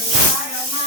morning.